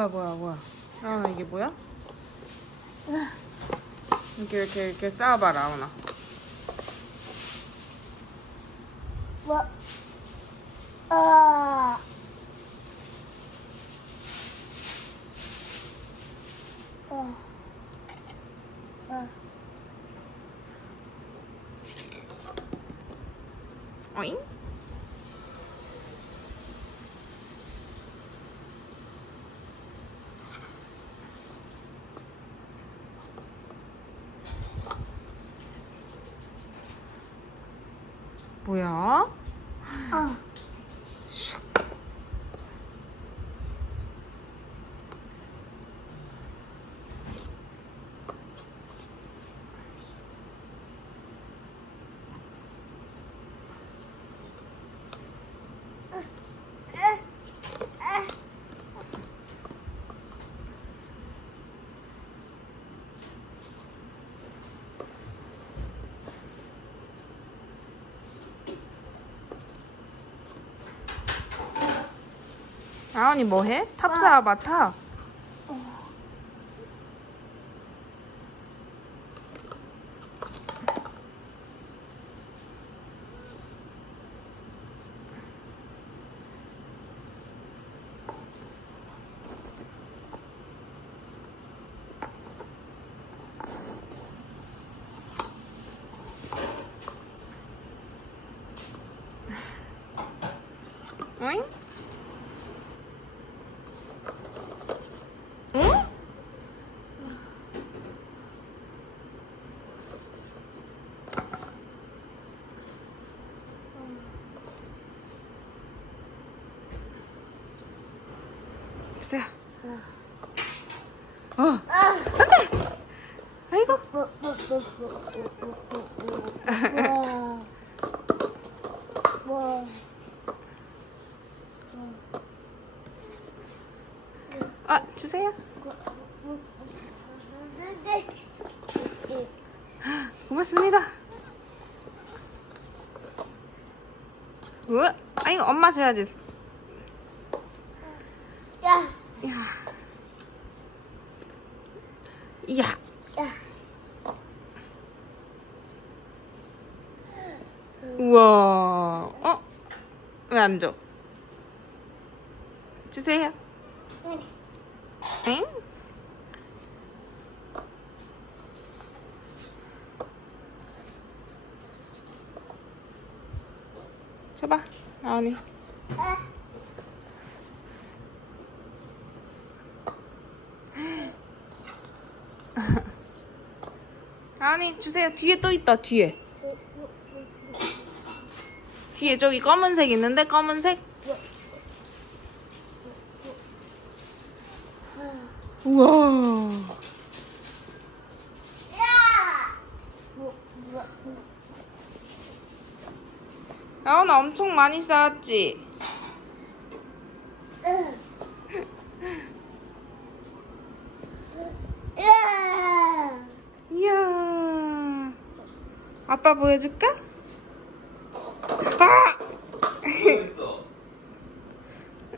뭐야 뭐야 뭐야 라온아 이게 뭐야? 이렇게 이렇게 이렇게 쌓아봐 라온아 뭐? 아. 어잉? 뭐야? 아. 라온이 뭐 해? 탑 쌓아봐 탑 어잉? 주세요. 어, 안돼. 아이고. 뭐. 뭐. 아, 주세요. 고맙습니다. 우와, 아이고 엄마 줘야지. 야, 야, 야, 야. 우와. 어? 왜 안 줘? 주세요. 응. 응? 줘봐, 아니. 아. 아니 주세요. 뒤에 또 있다. 뒤에. 뒤에 저기 검은색 있는데 검은색. 우와. 라온아 엄청 많이 쌓았지. 야. 이야. 아빠 보여줄까? 아! 그랬어.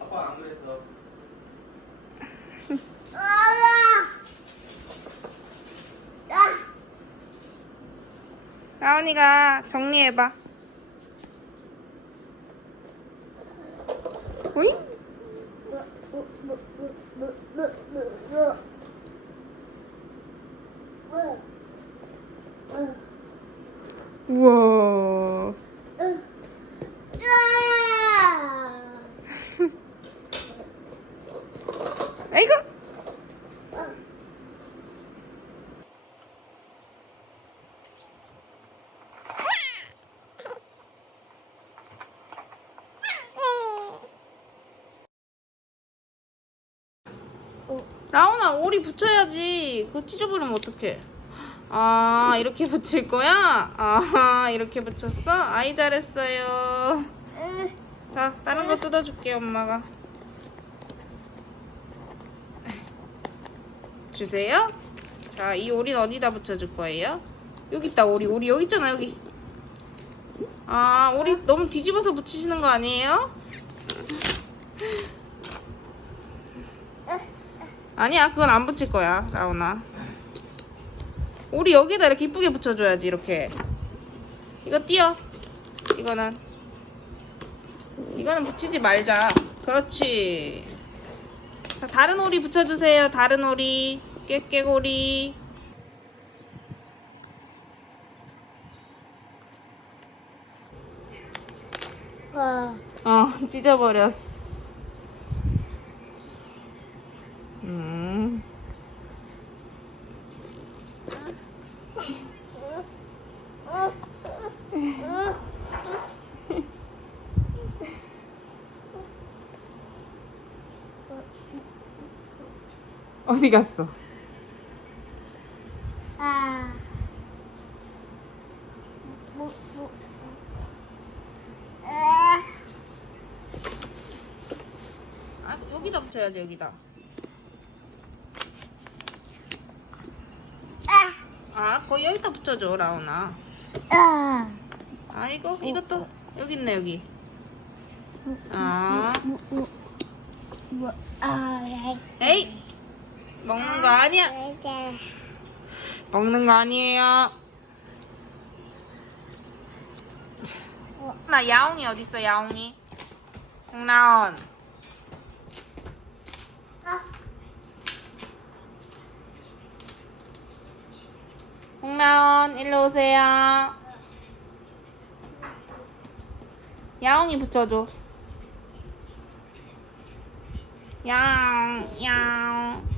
아빠 안 그랬어. 아. 야. 라온이가 정리해봐. 오이? 뭐, 뭐, 뭐, 뭐, 뭐, 뭐, 뭐, 뭐. 뭐. 어. 우와. 야. 아이고. 라온아 오리 붙여야지. 그거 찢어버리면 어떡해. 아 이렇게 붙일 거야? 아 이렇게 붙였어? 아이 잘했어요. 자 다른 거 뜯어줄게 엄마가. 주세요. 자 이 오리는 어디다 붙여줄 거예요? 여기 있다 오리 오리 여기 있잖아 여기. 아 오리 너무 뒤집어서 붙이시는 거 아니에요? 아니야, 그건 안 붙일 거야, 라온아. 우리 여기다 이렇게 이쁘게 붙여줘야지, 이렇게. 이거 띄어. 이거는. 이거는 붙이지 말자. 그렇지. 자, 다른 오리 붙여주세요. 다른 오리. 깨깨고리. 와. 어, 찢어버렸어. 음. 어디 갔어? 아. 뭐, 뭐. 아. 아, 여기다 붙여야지, 여기다. 아, 거기 여기다 붙여줘, 라온아. 아. 아이고, 이것도 여기 있네, 여기. 아. 아, 에이! 먹는 거 아니야. 먹는 거 아니에요. 나 야옹이 어디 있어, 야옹이? 홍나온. 홍나온, 일로 오세요. 야옹이 붙여줘. 야옹, 야옹.